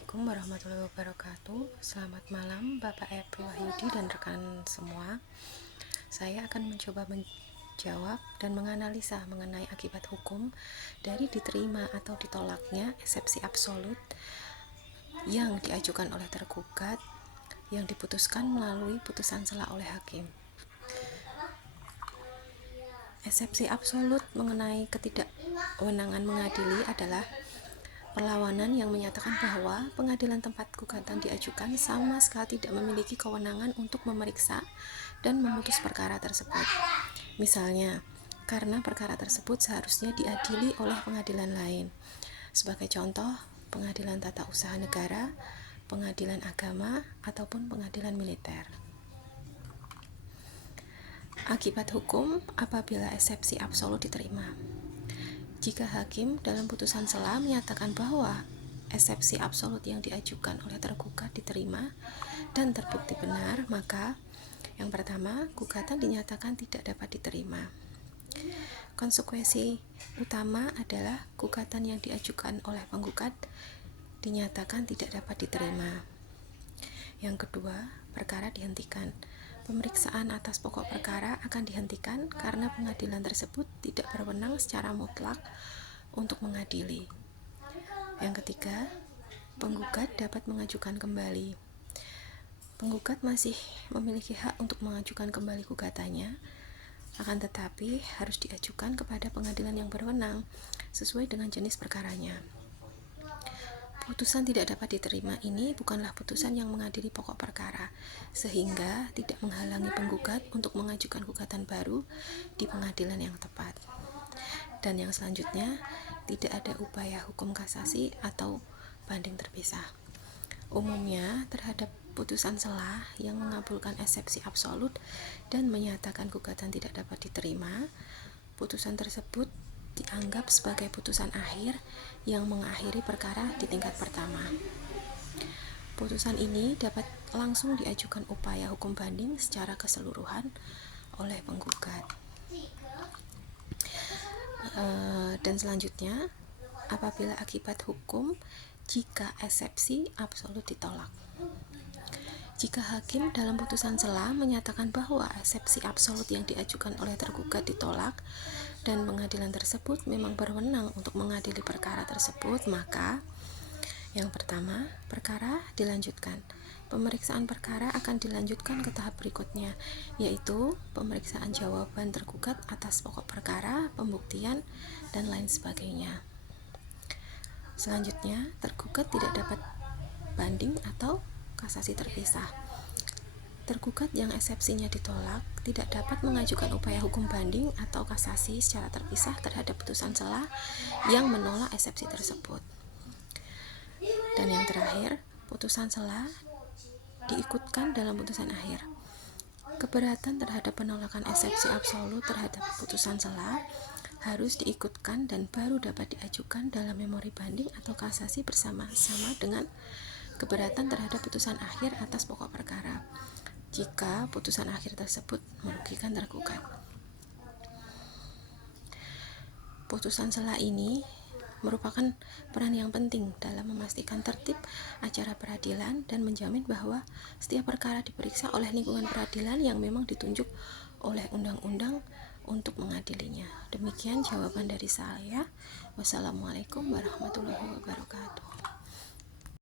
Assalamualaikum warahmatullahi wabarakatuh. Selamat malam Bapak Epri Wahyudi dan rekan semua. Saya akan mencoba menjawab dan menganalisa mengenai akibat hukum dari diterima atau ditolaknya eksepsi absolut yang diajukan oleh tergugat yang diputuskan melalui putusan sela oleh hakim. Eksepsi absolut mengenai ketidakwenangan mengadili adalah perlawanan yang menyatakan bahwa pengadilan tempat gugatan diajukan sama sekali tidak memiliki kewenangan untuk memeriksa dan memutus perkara tersebut. Misalnya, karena perkara tersebut seharusnya diadili oleh pengadilan lain. Sebagai contoh, pengadilan tata usaha negara, pengadilan agama, ataupun pengadilan militer. Akibat hukum apabila eksepsi absolut diterima. Jika hakim dalam putusan sela menyatakan bahwa eksepsi absolut yang diajukan oleh tergugat diterima dan terbukti benar, maka yang pertama, gugatan dinyatakan tidak dapat diterima. Konsekuensi utama adalah gugatan yang diajukan oleh penggugat dinyatakan tidak dapat diterima. Yang kedua, perkara dihentikan. Pemeriksaan atas pokok perkara akan dihentikan karena pengadilan tersebut tidak berwenang secara mutlak untuk mengadili. Yang ketiga, penggugat dapat mengajukan kembali. Penggugat masih memiliki hak untuk mengajukan kembali gugatannya, akan tetapi harus diajukan kepada pengadilan yang berwenang sesuai dengan jenis perkaranya. Putusan tidak dapat diterima ini bukanlah putusan yang mengadili pokok perkara, sehingga tidak menghalangi penggugat untuk mengajukan gugatan baru di pengadilan yang tepat. Dan yang selanjutnya, tidak ada upaya hukum kasasi atau banding terpisah. Umumnya, terhadap putusan sela yang mengabulkan eksepsi absolut dan menyatakan gugatan tidak dapat diterima, putusan tersebut dianggap sebagai putusan akhir yang mengakhiri perkara di tingkat pertama. Putusan ini dapat langsung diajukan upaya hukum banding secara keseluruhan oleh penggugat. Dan selanjutnya, apabila akibat hukum jika eksepsi absolut ditolak. Jika hakim dalam putusan sela menyatakan bahwa eksepsi absolut yang diajukan oleh tergugat ditolak dan pengadilan tersebut memang berwenang untuk mengadili perkara tersebut, maka yang pertama, perkara dilanjutkan. Pemeriksaan perkara akan dilanjutkan ke tahap berikutnya, yaitu pemeriksaan jawaban tergugat atas pokok perkara, pembuktian, dan lain sebagainya. Selanjutnya, tergugat tidak dapat banding atau kasasi terpisah. Tergugat yang eksepsinya ditolak tidak dapat mengajukan upaya hukum banding atau kasasi secara terpisah terhadap putusan sela yang menolak eksepsi tersebut. Dan yang terakhir, putusan sela diikutkan dalam putusan akhir. Keberatan terhadap penolakan eksepsi absolut terhadap putusan sela harus diikutkan dan baru dapat diajukan dalam memori banding atau kasasi bersama-sama dengan keberatan terhadap putusan akhir atas pokok perkara jika putusan akhir tersebut merugikan tergugat. Putusan sela ini merupakan peran yang penting dalam memastikan tertib acara peradilan dan menjamin bahwa setiap perkara diperiksa oleh lingkungan peradilan yang memang ditunjuk oleh undang-undang untuk mengadilinya. Demikian jawaban dari saya. Wassalamualaikum warahmatullahi wabarakatuh.